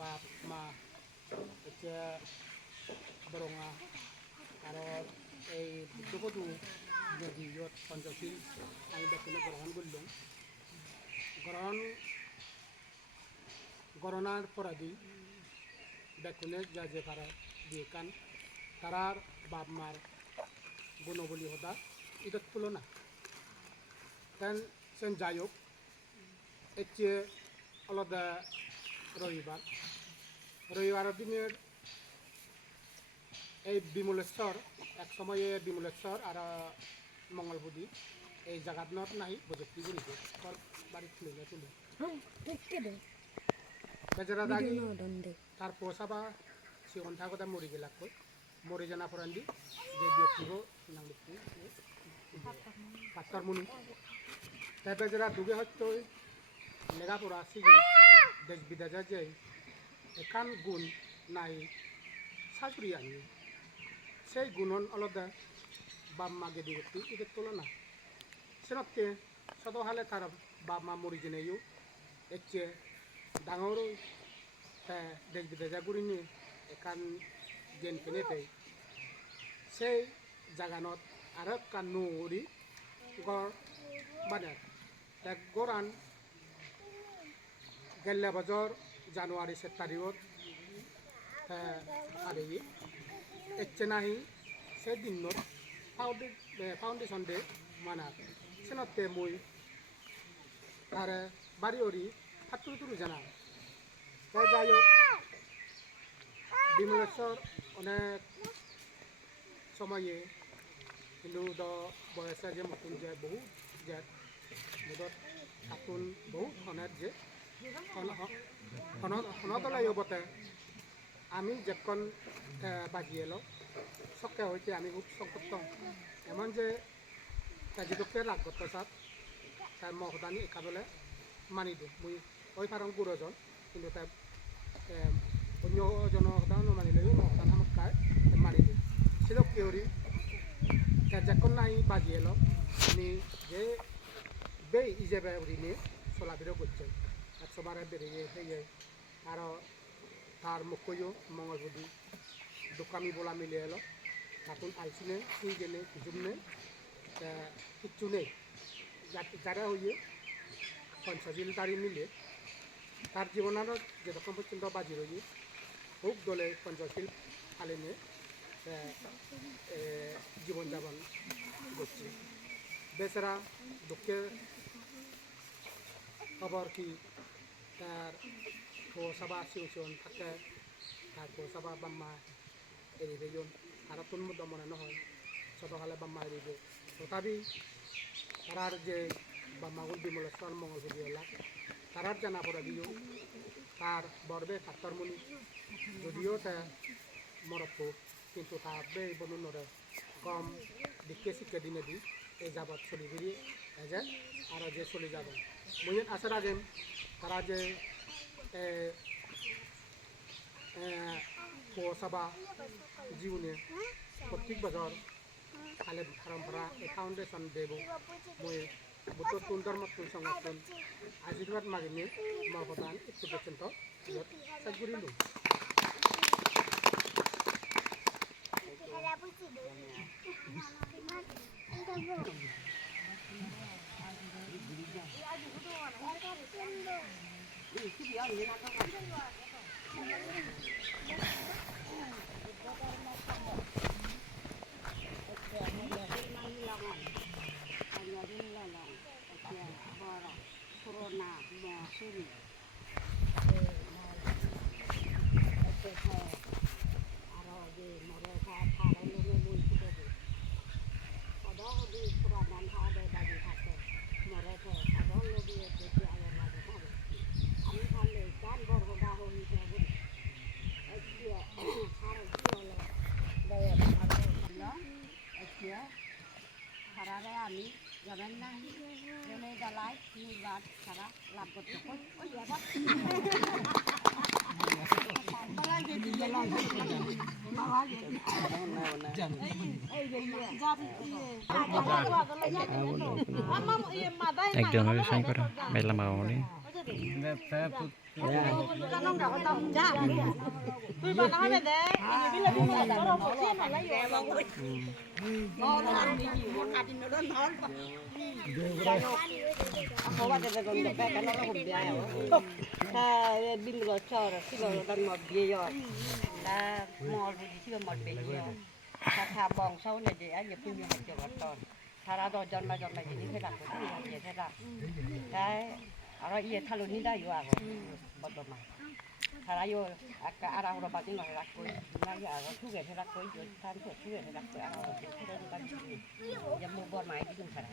বাপ মা হচ্ছে বরঙা আৰু এই বুদ্ধপদু নদী য'ত পঞ্চশীল আমি দেখোনে গ্রহণ করলাম গণনার পরাধী দেখুনে যা যে পারা দিয়ে কান তারার বাপ মার গুণবলী হতা এটার তুলনা কেন সেন যাই হোক এর চেয়ে আলাদা রবিবারের দিনের এই বিমলেশ্বর এক সময়ে বিমলেশ্বর আর মঙ্গলপুদি এই জায়গাত নাই প্রযুক্তি গুলিতে বাড়ি তুলে বেজারা দাগি তার পোষাবা সিগন থাকতে মরি গেলাক মরি জানা ফরান্দি যে ব্যক্তিগো নাংলিপি পাত্তর মুনি তাই বেজারা দুগে হয়তো লেখাপড়া শিখি দেশ বিদেশে যে এখান গুণ নাই শাশুড়ি আনি সেই গুণন আলাদা বাপ মা গেদি ব্যক্তি এদের তুলনা সেরকম সদহালে তার বাপ মা মরি জেনেও এর চেয়ে ডাঙরও দেশ বিদেশে ঘুরি নিয়ে এখান গেন কিনেতে সেই জাগানত আরো কান নুরি গড় বানার তা গড়ান গেলে বছর জানুয়ারি 7 তারিখত আরে এচ্ছে নাহি সে দিনত ফাউন্ডেশন ডে মানা সেনতে মই তার বাড়ি ওরি হাতুরুতুরু জানা তাই যাই হোক বিমলেশ্বর অনেক সময়ে কিন্তু বয়সে যে মতন যে বহুত যে মুদত হাতুন বহুত হনের যে হনদলাই বতে আমি যখন বাজি এলো সকে হইতে আমি খুব সংকট এমন যে যেটুকে রাগ করতে চাপ তার মহদানি একাবলে মানি দিওঁ মুই ওই ফারং গুরজন কিন্তু তাই অন্য জনসাধারণ মানিলেও মহদান আমাক মানি দিওঁ সেরকম কেউরি যখন নাই বাজি এলো আমি যে বে ইজেবে উড়িনে চলাফেরা করছে 100 বারে বেরিয়ে হয়ে আরও তার মুখ্য মঙ্গলপুদি দোকামি বলা মিলে এলো তাতুন আইসিনে তুই গেলে কিছুমনে কিচ্ছু নেই যারা হইয়ে পঞ্চশীল তারি মিলে তার জীবনারও যেরকম পর্যন্ত বাজি রয়ে খুব দলে পঞ্চশীল ফালিনে জীবনযাপন করছে বেচারা দুঃখের খবর কি তার পৌঁছাবা সিউন থাকে তার পৌঁছাবা বাম্মা এড়ি দেজন আর কোন মতো মনে নহয় ছোটকালে বাম্মা এড়িবে তথাপি তারার যে বাম্মাগুল বিমলেশ্বর মঙ্গলপুরি এলাক তারার জানা পড়া দিও তার বরবে কাত্তরমুনি যদিও তা মরক্ষ কিন্তু তার বে বনুনরে গম দিকে শিক্ষা দিনে দি এই যাবত চলি বেরিয়ে এজে আর যে চলে যাবেন মুই আশা রাখেন তারা যে পৌঁছাবা জীবনে প্রত্যেক বছর খালে পরম্পরা এই ফাউন্ডেশন দেব মই বুদ্ধ ধর্ম সংগঠন আশীর্বাদ মাগিনি মহদান একটু পর্যন্ত সাগুরিল আমি যাবেন না জনে জ্বালায় নির্বাদ ছাড়া লাভ করতে একজন সাই করা মেলা মাওনি 근데 배프 Nó đâu có tông cha. Tôi mà nói về đấy, biết là biết là đâu có thiên mà lấy rồi. Nó ăn đi nhiều, nó ăn đi nó đơn hơn. Không bao giờ còn được cái nó không bia rồi. Ta bin rồi cho rồi, khi rồi đang mọt bia rồi. Ta mọt rồi chưa mọt bia rồi. Ta thà bong sâu này để anh phun như cho gọt con. Ta ra rồi cho mày như thế nào cũng như thế nào. Cái rồi ये थालो नहीं डाल युवा को बदलो मा थारा यो आका आरा हो बाती न राख कोई ना या रो ठुगे थे राख कोई जो थान तो ठुगे थे राख कोई आरा हो ठुगे बाती ये मु बोर माई की थारा